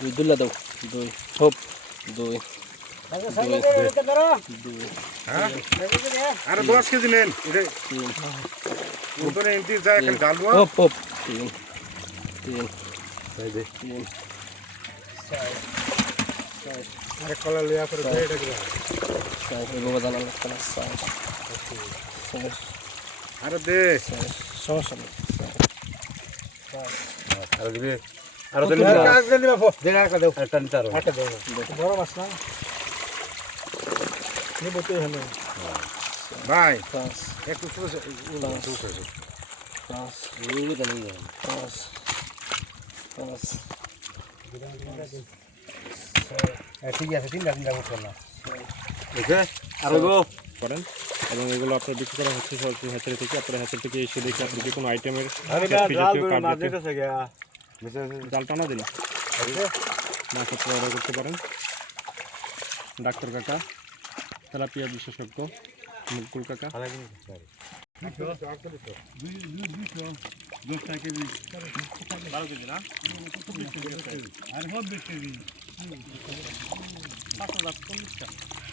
দুই দুলা দাও দুই হোপ দুই আরে 10 কেজি নেন উপরে এন্টি যায় এখন ঢালবো হোপ হোপ তিন তিন তিন আরে কলা লিয়া করে দে এটা করে বাবা জানা লাগতো না আরে দে সমস্যা নেই আরে দিবে আরে দিলে কাজ দিলে দিবা ফো দে একটা দাও একটা নিতে আরো একটা দাও বড় মাছ না নি বলতে হলো ভাই পাঁচ একটু ছোট ছোট পাঁচ এইগুলো তো নিয়ে পাঁচ পাঁচ ঠিক আছে তিনটা করছো না ওকে আরো গো করেন এবং এগুলো আপনার বিক্রি করা হচ্ছে সরাসরি হ্যাচারি থেকে। আপনার হ্যাচারি থেকে এসে দেখে আপনি যে কোনো আইটেমের জাল টানা দিন মাছ অর্ডার করতে পারেন। ডাক্তার কাকা, তেলাপিয়া বিশেষজ্ঞ, মুকুল কাকা, 10 কেজি 12 কেজি না 5,040 টাকা।